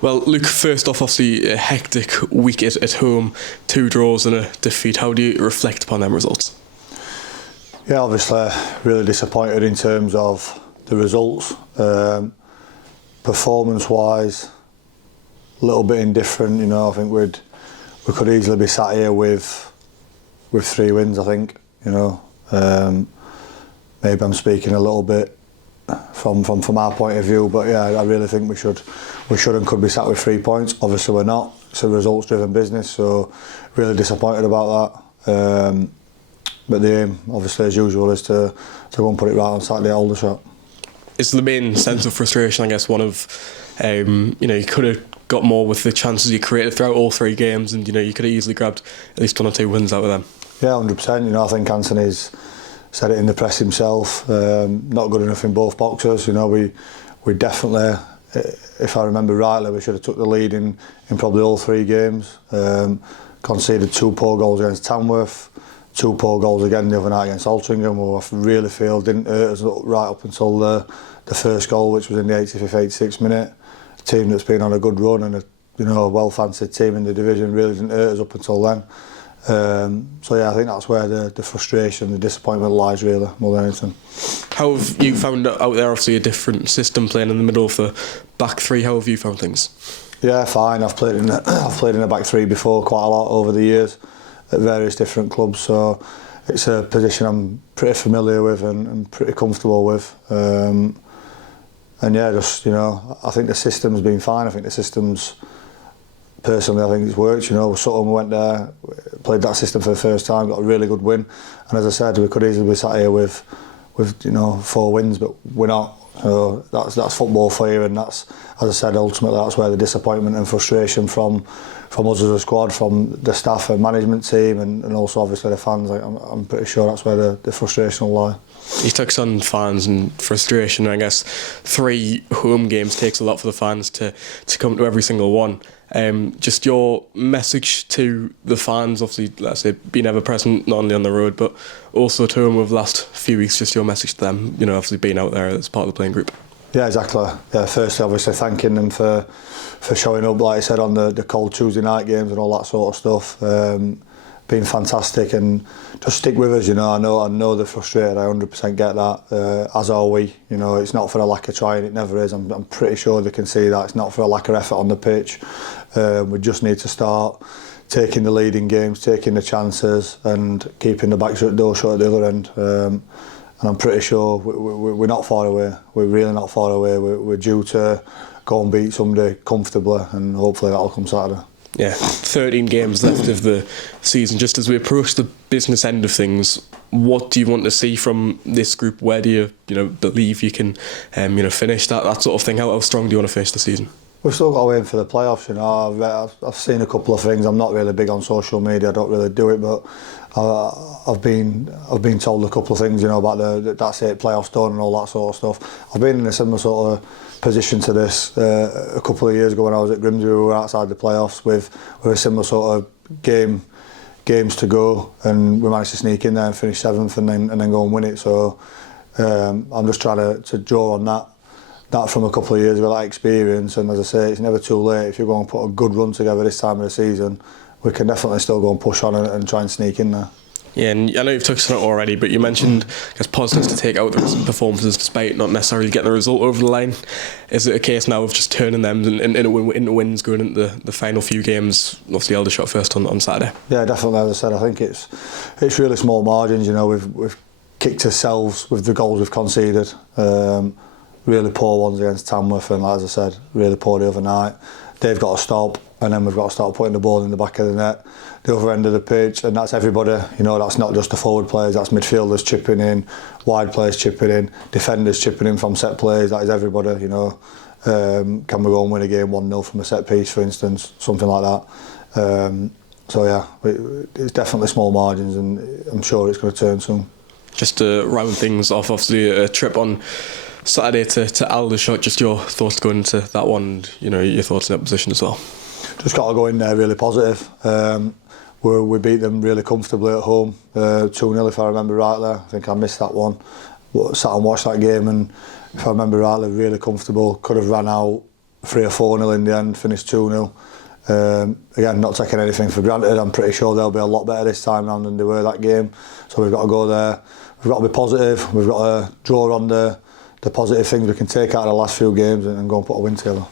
Well, Luke, first off, obviously a hectic week at home, 2 draws and a defeat. How do you reflect upon them results? Yeah, obviously really disappointed in terms of the results. Performance-wise, a little bit indifferent. I think we could easily be sat here with 3 wins. I think maybe I'm speaking a little bit from our point of view, but yeah, I really think we should and could be sat with 3 points. Obviously, we're not. It's a results-driven business, so really disappointed about that. But the aim, obviously, as usual, is to go and put it right on Saturday at Aldershot. It's the main sense of frustration, I guess, one of, you could have got more with the chances you created throughout all 3 games, and, you could have easily grabbed at least 1 or 2 wins out of them. Yeah, 100%. I think Anthony's said it in the press himself, not good enough in both boxes. We definitely, if I remember rightly, we should have took the lead in probably all 3 games. Conceded 2 poor goals against Tamworth, 2 poor goals again the other night against Altrincham, who I really feel didn't hurt us right up until the first goal, which was in the 85th, 86th minute. A team that's been on a good run and a well-fancied team in the division really didn't hurt us up until then. So yeah, I think that's where the frustration, the disappointment lies really, more than anything. How have you found out there, obviously a different system playing in the middle of the back 3? How have you found things? Yeah, fine. I've played in a back 3 before quite a lot over the years at various different clubs, so it's a position I'm pretty familiar with and pretty comfortable with. And yeah, I think the system's been fine. I think the system's, personally, I think it's worked. Sutton, we went there, played that system for the first time, got a really good win. And as I said, we could easily be sat here with 4 wins, but we're not. So that's football for you, and that's, as I said, ultimately that's where the disappointment and frustration from us as a squad, from the staff and management team, and also obviously the fans. I'm pretty sure that's where the frustration will lie. You touched on fans and frustration. I guess 3 home games takes a lot for the fans to come to every single one. Just your message to the fans, obviously, let's say, being ever present, not only on the road, but also to them over the last few weeks, just your message to them, obviously being out there as part of the playing group. Yeah, exactly. Yeah, firstly, obviously, thanking them for showing up, like I said, on the cold Tuesday night games and all that sort of stuff. Been fantastic, and just stick with us. I know they're frustrated. I 100% get that. As are we. It's not for a lack of trying. It never is. I'm pretty sure they can see that. It's not for a lack of effort on the pitch. We just need to start taking the lead in games, taking the chances, and keeping the back door shut at the other end. And I'm pretty sure we're not far away. We're really not far away. We're due to go and beat somebody comfortably, and hopefully that'll come Saturday. Yeah, 13 games left of the season. Just as we approach the business end of things, what do you want to see from this group? Where do you, believe you can, finish that sort of thing? How strong do you want to finish the season? We've still got to aim for the playoffs. I've seen a couple of things. I'm not really big on social media. I don't really do it, but I've been told a couple of things. About that's it, playoffs done and all that sort of stuff. I've been in a similar sort of position to this a couple of years ago when I was at Grimsby. We were outside the playoffs with a similar sort of games to go, and we managed to sneak in there and finish 7th and then go and win it. So I'm just trying to draw on that from a couple of years ago, that experience. And as I say, it's never too late. If you go and put a good run together this time of the season, we can definitely still go and push on and try and sneak in there. Yeah, and I know you've touched on it already, but you mentioned, I guess, positives to take out the performances despite not necessarily getting the result over the line. Is it a case now of just turning them into wins going into the final few games, obviously Aldershot first on Saturday? Yeah, definitely. As I said, I think it's really small margins. We've kicked ourselves with the goals we've conceded. Really poor ones against Tamworth, and as I said, really poor the other night. They've got to stop, and then we've got to start putting the ball in the back of the net, the other end of the pitch, and that's everybody. That's not just the forward players, that's midfielders chipping in, wide players chipping in, defenders chipping in from set plays. That is everybody. Can we go and win a game 1-0 from a set piece, for instance, something like that. So yeah, it's definitely small margins, and I'm sure it's going to turn soon. Just to round things off, obviously a trip on Saturday to Aldershot, just your thoughts going into that one, your thoughts in that position as well? Just got to go in there really positive. We beat them really comfortably at home, 2-0 if I remember rightly. I think I missed that one. Sat and watched that game, and if I remember rightly, really comfortable. Could have ran out 3 or 4-0 in the end, finished 2-0. Again, not taking anything for granted. I'm pretty sure they'll be a lot better this time round than they were that game. So we've got to go there. We've got to be positive. We've got to draw on the positive things we can take out of the last few games and go and put a win together.